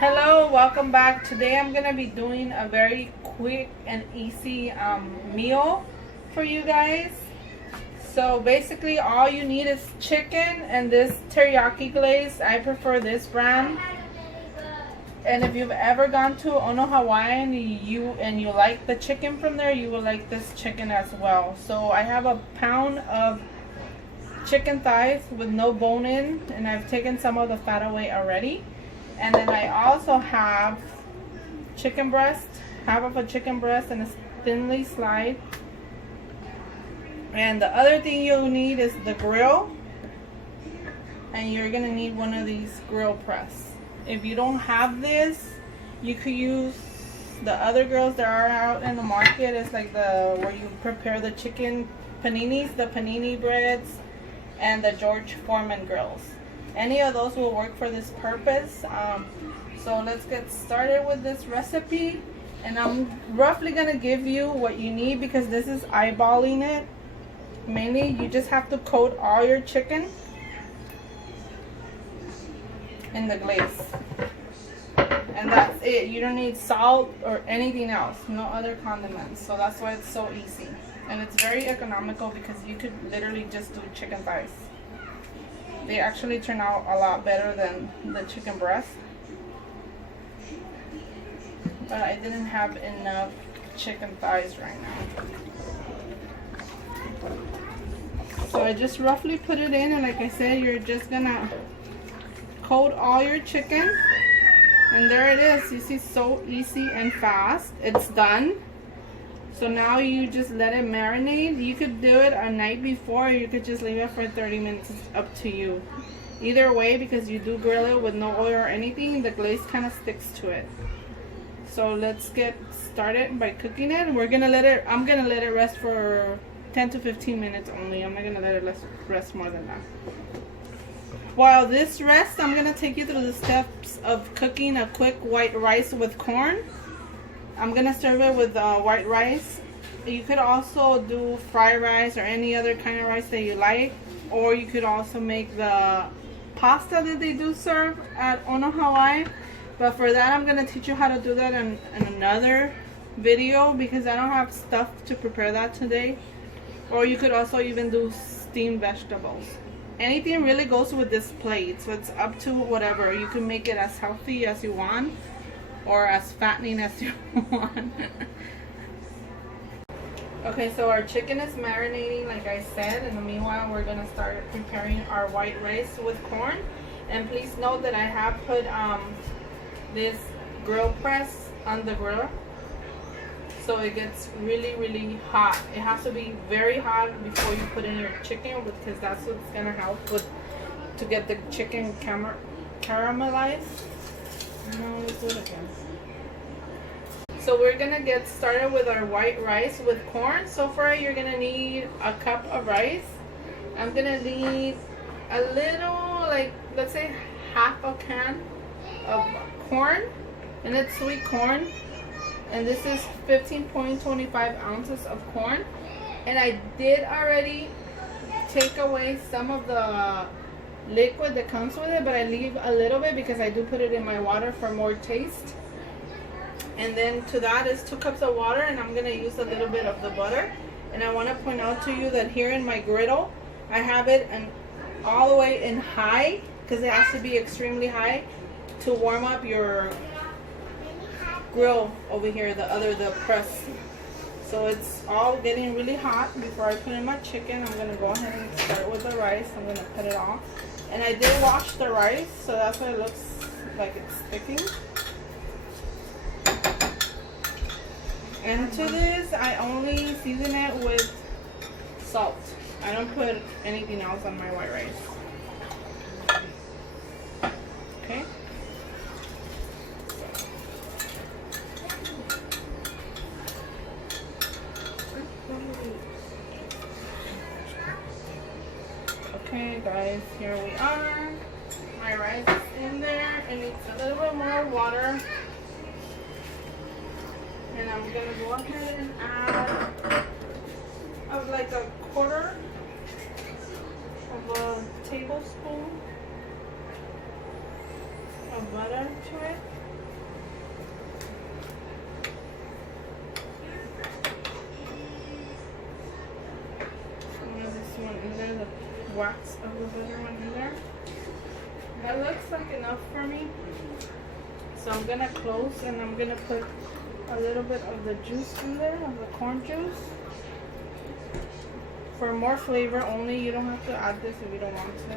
Hello, welcome back. Today I'm gonna be doing a very quick and easy meal for you guys. So basically all you need is chicken and this teriyaki glaze. I prefer this brand. And if you've ever gone to Ono Hawaiian and you like the chicken from there, you will like this chicken as well. So I have a pound of chicken thighs with no bone in, and I've taken some of the fat away already. And then I also have chicken breast, half of a chicken breast, and it's thinly sliced. And the other thing you'll need is the grill, and you're gonna need one of these grill press. If you don't have this, you could use the other grills that are out in the market. It's like where you prepare the chicken paninis, the panini breads, and the George Foreman grills. Any of those will work for this purpose. So let's get started with this recipe, and I'm roughly gonna give you what you need because this is eyeballing it. Mainly you just have to coat all your chicken in the glaze, and that's it. You don't need salt or anything else, no other condiments. So that's why it's so easy, and it's very economical because you could literally just do chicken thighs. They actually turn out a lot better than the chicken breast, but I didn't have enough chicken thighs right now. So I just roughly put it in, and like I said, you're just gonna coat all your chicken, and there it is. You see, so easy and fast. It's done. So now you just let it marinate. You could do it a night before, or you could just leave it for 30 minutes. It's up to you. Either way, because you do grill it with no oil or anything, the glaze kind of sticks to it. So let's get started by cooking it. I'm gonna let it rest for 10 to 15 minutes only. I'm not gonna let it rest more than that. While this rests, I'm gonna take you through the steps of cooking a quick white rice with corn. I'm gonna serve it with white rice. You could also do fried rice or any other kind of rice that you like, or you could also make the pasta that they do serve at Ono Hawaii. But for that, I'm gonna teach you how to do that in another video because I don't have stuff to prepare that today. Or you could also even do steamed vegetables. Anything really goes with this plate, so it's up to whatever. You can make it as healthy as you want, or as fattening as you want. Okay, so our chicken is marinating like I said. In the meanwhile, we're gonna start preparing our white rice with corn. And please note that I have put this grill press on the grill, so it gets really hot. It has to be very hot before you put in your chicken, because that's what's gonna help to get the chicken caramelized. No, let's do it again. So we're gonna get started with our white rice with corn. So for it, you're gonna need a cup of rice. I'm gonna need a little, like, let's say half a can of corn, and it's sweet corn. And this is 15.25 ounces of corn. And I did already take away some of the liquid that comes with it, but I leave a little bit because I do put it in my water for more taste. And then to that is 2 cups of water, and I'm gonna use a little bit of the butter. And I want to point out to you that here in my griddle, I have it all the way in high, because it has to be extremely high to warm up your grill over here, the press. So it's all getting really hot. Before I put in my chicken, I'm gonna go ahead and start with the rice. I'm gonna cut it off, and I did wash the rice, so that's why it looks like it's sticking. And to this, I only season it with salt. I don't put anything else on my white rice. Okay. Okay guys, here we are. My rice is in there. It needs a little bit more water. And I'm gonna go ahead and add like a quarter of a tablespoon of butter to it. wax of the butter one in there. That looks like enough for me. So I'm gonna close and I'm gonna put a little bit of the juice in there, of the corn juice. For more flavor only, you don't have to add this if you don't want to.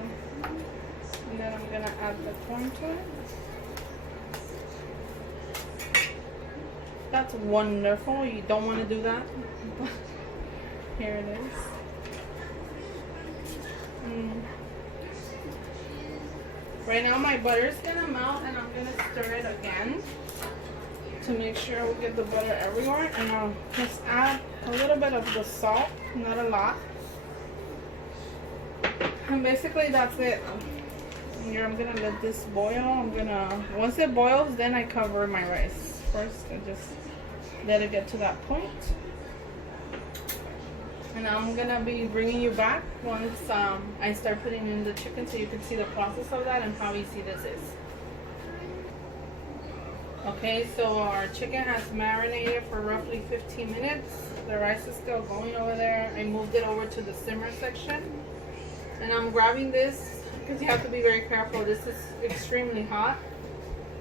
And then I'm gonna add the corn to it. That's wonderful. You don't want to do that, but here it is. Right now my butter's gonna melt and I'm gonna stir it again to make sure we get the butter everywhere. And I'll just add a little bit of the salt, not a lot. And basically that's it. Here I'm gonna let this boil. Once it boils, then I cover my rice. First I just let it get to that point. And I'm gonna be bringing you back once I start putting in the chicken so you can see the process of that and how easy this is. Okay, so our chicken has marinated for roughly 15 minutes. The rice is still going over there. I moved it over to the simmer section. And I'm grabbing this because you have to be very careful. This is extremely hot.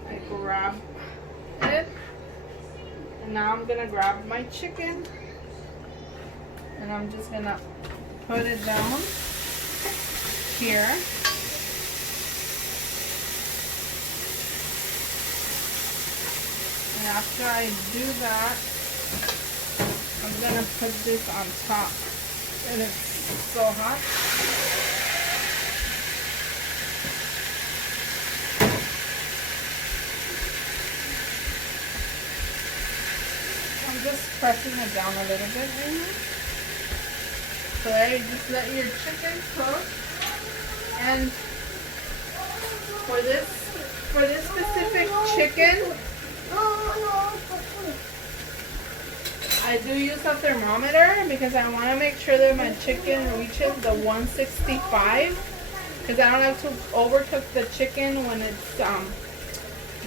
I grab it. And now I'm gonna grab my chicken and I'm just gonna put it down here. And after I do that, I'm gonna put this on top. And it's so hot. Just pressing it down a little bit right now. So there, you just let your chicken cook. And for this specific chicken, I do use a thermometer because I want to make sure that my chicken reaches the 165. Because I don't like to overcook the chicken when it's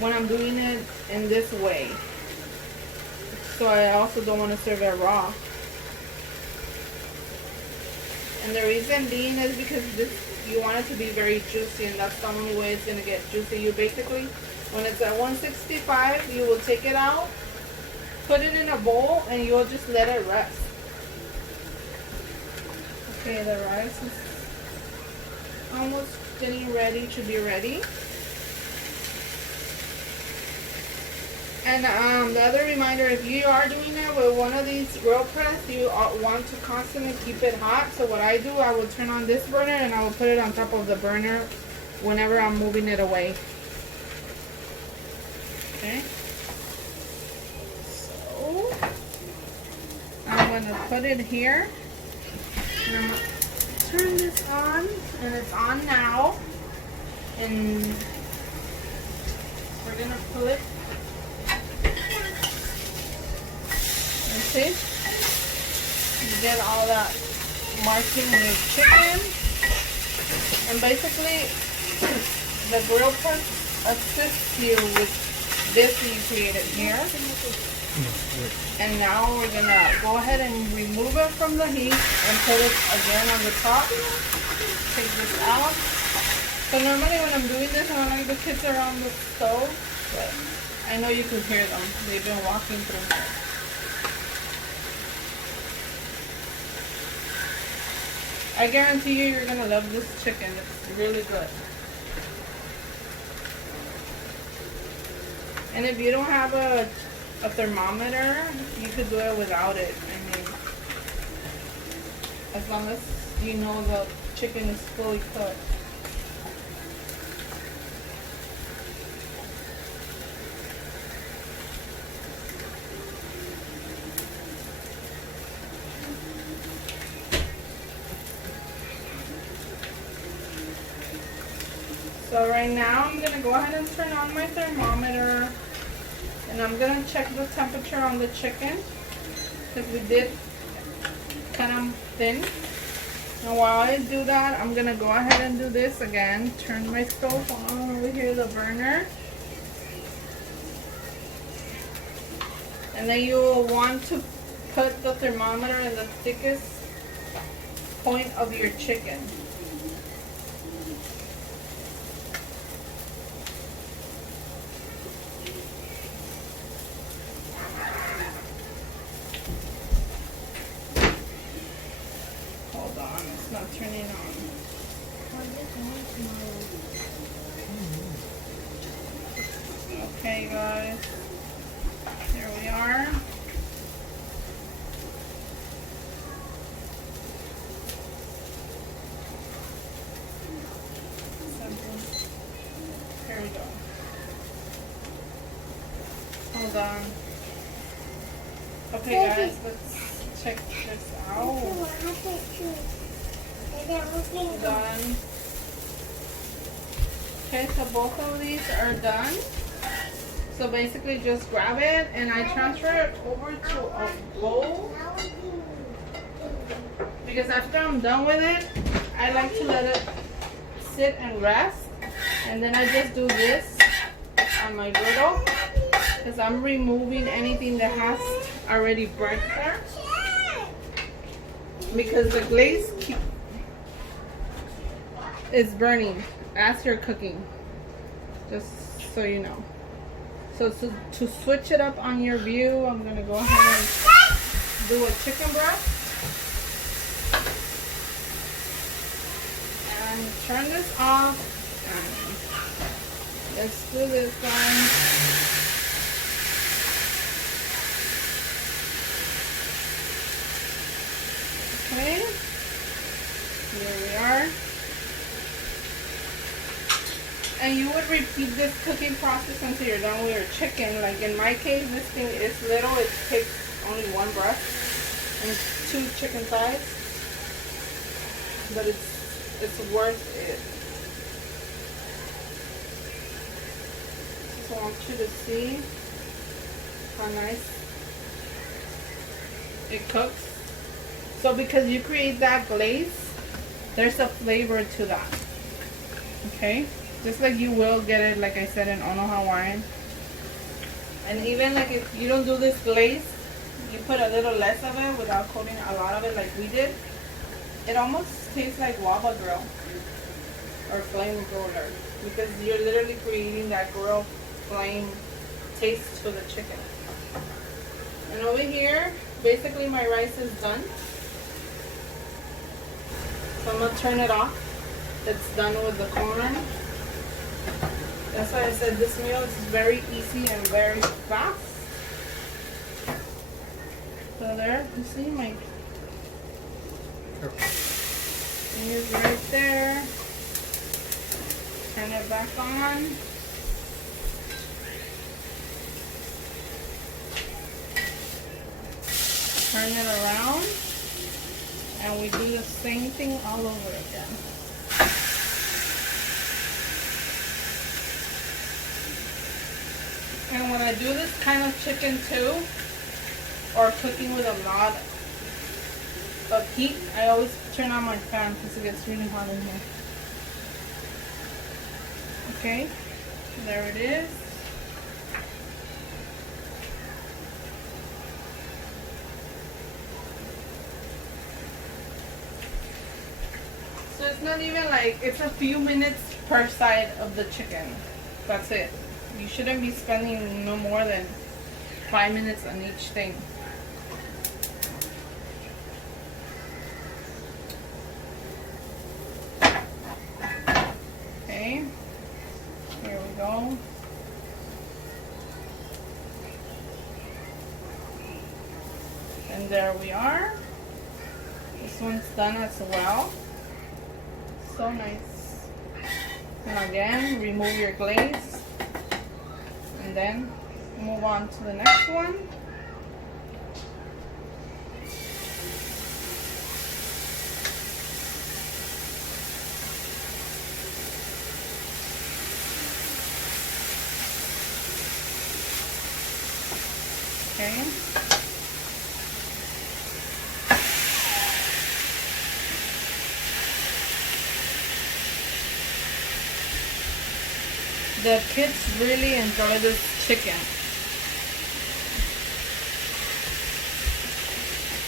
when I'm doing it in this way. So I also don't want to serve it raw. And the reason being is because you want it to be very juicy, and that's the only way it's going to get juicy. You basically, when it's at 165, you will take it out, put it in a bowl, and you'll just let it rest. Okay, the rice is almost getting ready to be ready. And the other reminder, if you are doing it with one of these grill press, you want to constantly keep it hot. So what I do, I will turn on this burner and I will put it on top of the burner whenever I'm moving it away. Okay. So I'm going to put it here. And I'm going to turn this on. And it's on now. And we're going to flip. You get all that marking in your chicken, and basically the grill press assists you with this you created here. And now we're gonna go ahead and remove it from the heat and put it again on the top. Take this out. So normally when I'm doing this, I don't like the kids are on the stove, but I know you can hear them. They've been walking through here. I guarantee you, you're gonna love this chicken. It's really good. And if you don't have a thermometer, you could do it without it. I mean, as long as you know the chicken is fully cooked. So right now I'm going to go ahead and turn on my thermometer, and I'm going to check the temperature on the chicken because we did cut them thin. And while I do that, I'm going to go ahead and do this again. Turn my stove on over here, the burner. And then you will want to put the thermometer in the thickest point of your chicken. Okay, guys. There we are. Here we go. Hold on. Okay, guys, let's check this out. Done. Okay, so both of these are done. So basically just grab it and I transfer it over to a bowl. Because after I'm done with it, I like to let it sit and rest. And then I just do this on my griddle. Because I'm removing anything that has already burnt there. Because the glaze is burning as you're cooking. Just so you know. So to switch it up on your view, I'm going to go ahead and do a chicken breast. And turn this off. And let's do this one. Okay. Here we are. And you would repeat this cooking process until you're done with your chicken. Like in my case, this thing is little. It takes only one breast and 2 chicken thighs. But it's worth it. Just want you to see how nice it cooks. So because you create that glaze, there's a flavor to that. Okay? Just like you will get it, like I said, in Ono Hawaiian. And even like if you don't do this glaze, you put a little less of it without coating a lot of it like we did. It almost tastes like Waba Grill or Flame Griller because you're literally creating that grill flame taste to the chicken. And over here, basically my rice is done. So I'm gonna turn it off. It's done with the corn. That's why I said this meal is very easy and very fast. So there, you see my is right there. Turn it back on. Turn it around. And we do the same thing all over again. And when I do this kind of chicken too, or cooking with a lot of heat, I always turn on my fan because it gets really hot in here. Okay, there it is. So it's not even like, it's a few minutes per side of the chicken. That's it. You shouldn't be spending no more than 5 minutes on each thing. Okay, here we go. And there we are. This one's done as well. So nice. And again, remove your glaze. And then move on to the next one. Okay. The kids really enjoy this chicken.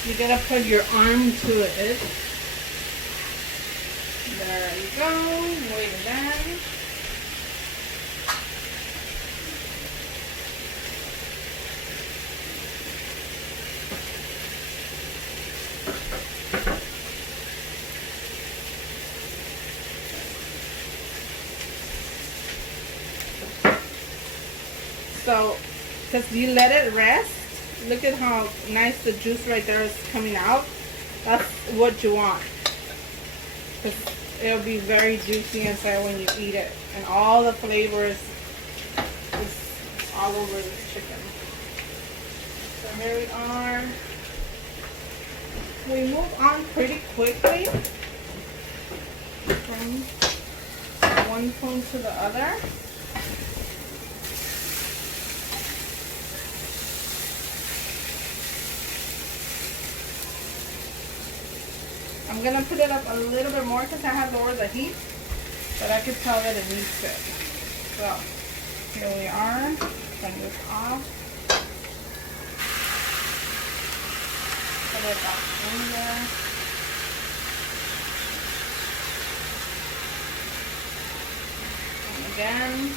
You gotta put your arm to it. There you go. Wait a minute. So, because you let it rest, look at how nice the juice right there is coming out. That's what you want. Because it'll be very juicy inside when you eat it. And all the flavors is all over this chicken. So here we are. We move on pretty quickly from one spoon to the other. I'm gonna put it up a little bit more because I have lowered the heat, but I can tell that it needs it. So here we are. Turn this off. Put it back in there. And again.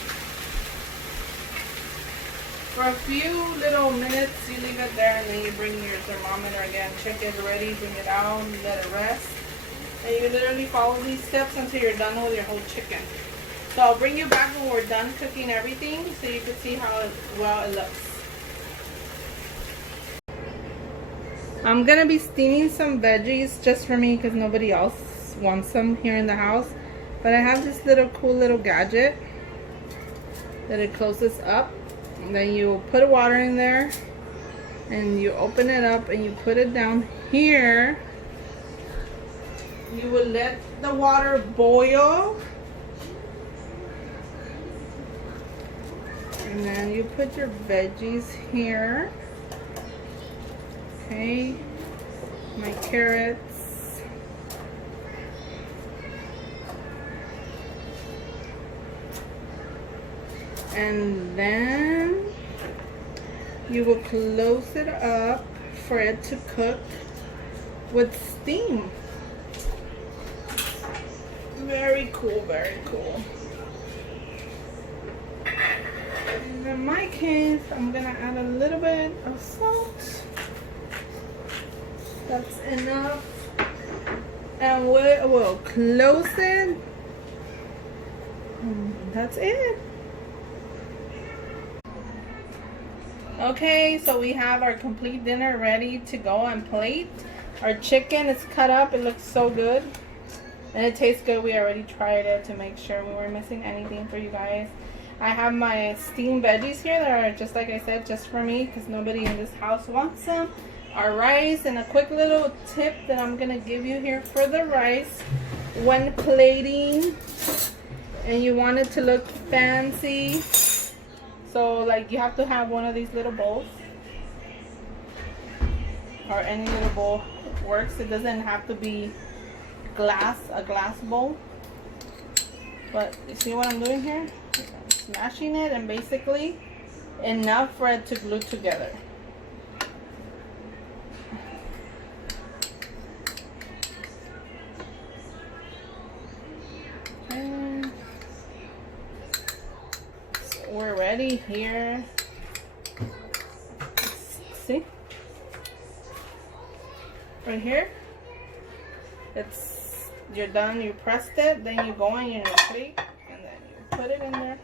For a few little minutes, you leave it there, and then you bring your thermometer again. Check it ready, bring it out, let it rest. And you literally follow these steps until you're done with your whole chicken. So I'll bring you back when we're done cooking everything so you can see how well it looks. I'm going to be steaming some veggies just for me because nobody else wants them here in the house. But I have this little cool little gadget that it closes up. And then you put water in there and you open it up and you put it down here. You will let the water boil, and then you put your veggies here. Okay, my carrots, and then you will close it up for it to cook with steam. Very cool, very cool. And in my case, I'm gonna add a little bit of salt. That's enough. And we will close it. And that's it. Okay, so we have our complete dinner ready to go on plate. Our chicken is cut up. It looks so good. And it tastes good. We already tried it to make sure we weren't missing anything for you guys. I have my steamed veggies here that are just like I said, just for me because nobody in this house wants them. Our rice, and a quick little tip that I'm going to give you here for the rice. When plating and you want it to look fancy, so like you have to have one of these little bowls. Or any little bowl works. It doesn't have to be a glass bowl, but you see what I'm doing here? I'm smashing it, and basically enough for it to glue together. Okay. So we're ready here. See? Right here. You're done, you pressed it, then you go in your plate and then you put it in there.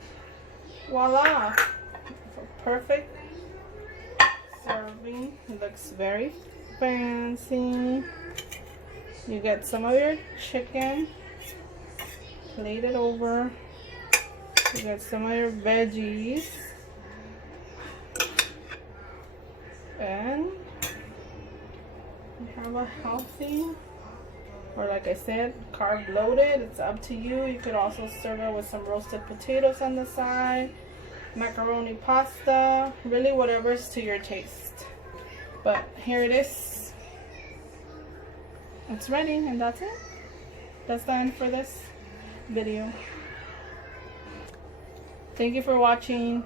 Voila! So perfect serving. It looks very fancy. You get some of your chicken, plate it over. You get some of your veggies, and you have a healthy, or like I said, carb loaded. It's up to you. You could also serve it with some roasted potatoes on the side, macaroni pasta, really whatever's to your taste. But here it is. It's ready, and that's it. That's the end for this video. Thank you for watching.